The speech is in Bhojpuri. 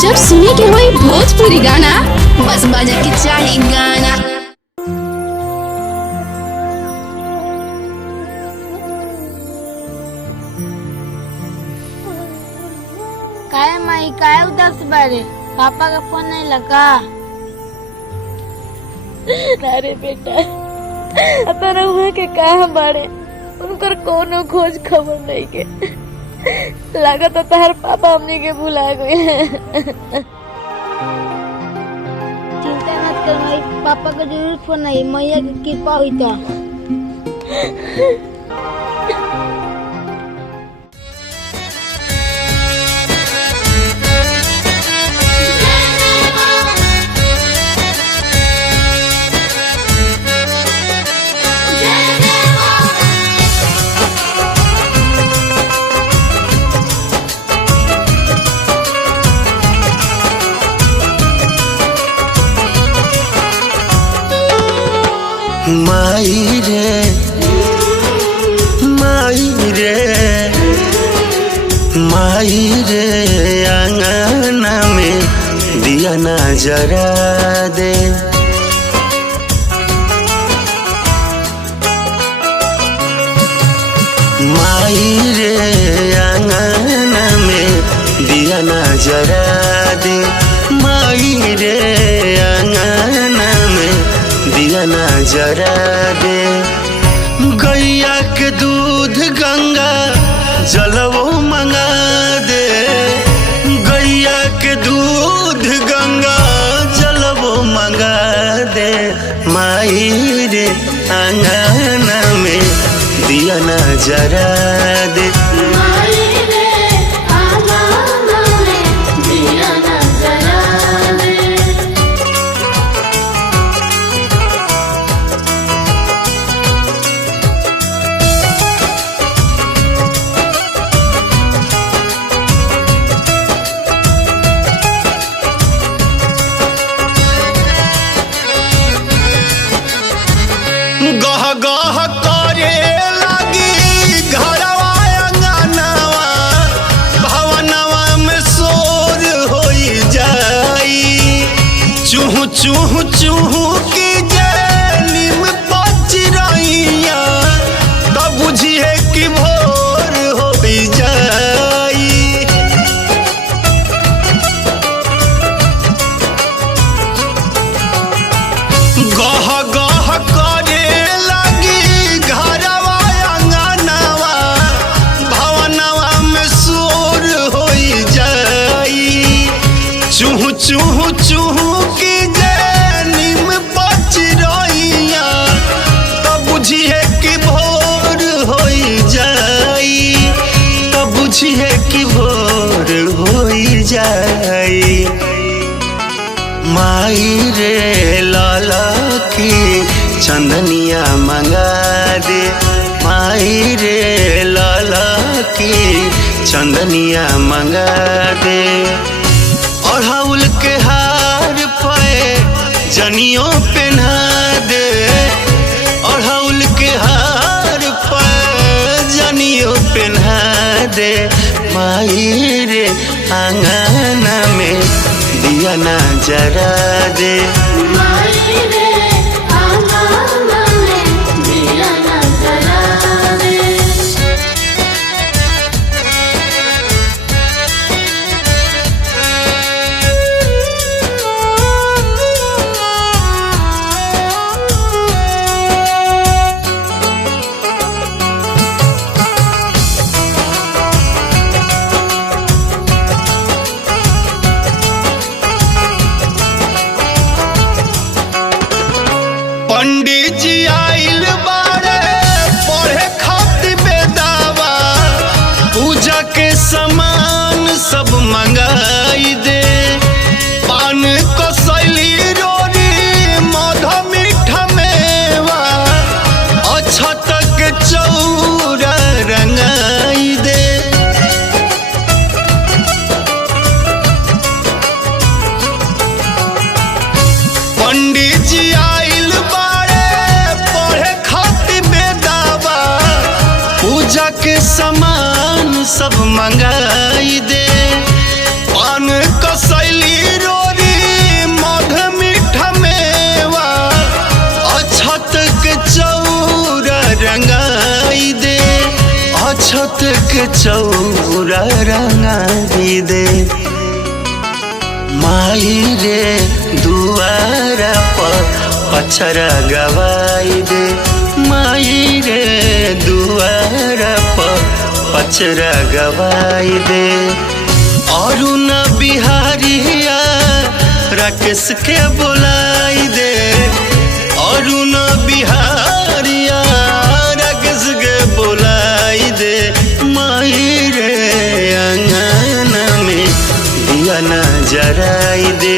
जब सुने के होई भोजपुरी गाना, बस बजे के चाही गाना। काय माई काय उदास बारे? पापा का फोन नहीं लगा? अरे बेटा तारा हुआ के कहाँ बाड़े? उनकर कोनो खोज खबर नहीं के लागत तार पापा हमने के भुला गए। चिंता मत कर माई, पापा का जरूर फोन आई, मैया की कृपा हुई तो। माई रे माई रे माई रे, आंगना में दिया ना जरा दे। माई रे आंगना में दिया ना जरा दे। माई रे आंगना में दिया ना जरा दे। गैया के दूध गंगा जलवो मंगा दे। गैया के दूध गंगा जलवो मंगा दे। माई रे आंगना में दिया ना जरा दे। गह गह करे लगी घरवा अंगनवा, भवनवा में शोर होई जाई। चूहू चूहू चूहू की नीम पचिरैया, तब बुझिए कि भोर होई जाई। गह गह करे लगी घरवा अंगनवा, भवनवा में शोर होई जाई। चूहू चूहू चूहू की नीम पचिरैया, तब बुझिए कि भोर होई जाई। तब बुझिए कि भोर होई जाई। माई रे लाला की चंदनिया मंगा दे। माई रे लाला की चंदनिया मंगा दे। अड़हुल के हार पे जनियों पहना दे। अड़हुल के हार पे जनियों पहना दे। माई रे आंगना में दिया ना जरा दे। पंडित जी आइल बारे पढ़े खातिर बेदावा, पूजा के सामान सब मंगाई दे। पान कसैली रोरी मध मीठा मेवा, अक्षत के चौरा रंगाई दे। पंडित जी आइल पढ़े खातिर बेदावा, पूजा के सामान सब मंगाई दे। पान कसैली के चौरा रंगाई दे। माई रे दुआरा पर पचरा गवाई दे। माई रे दुआरा पर पचरा गवाई दे। अरुण बिहारिया राकेश के बुलाई दे। अरुण बिहारिया राकेश के बुलाई दे। माई रे अंगन में दिया न जराई दे।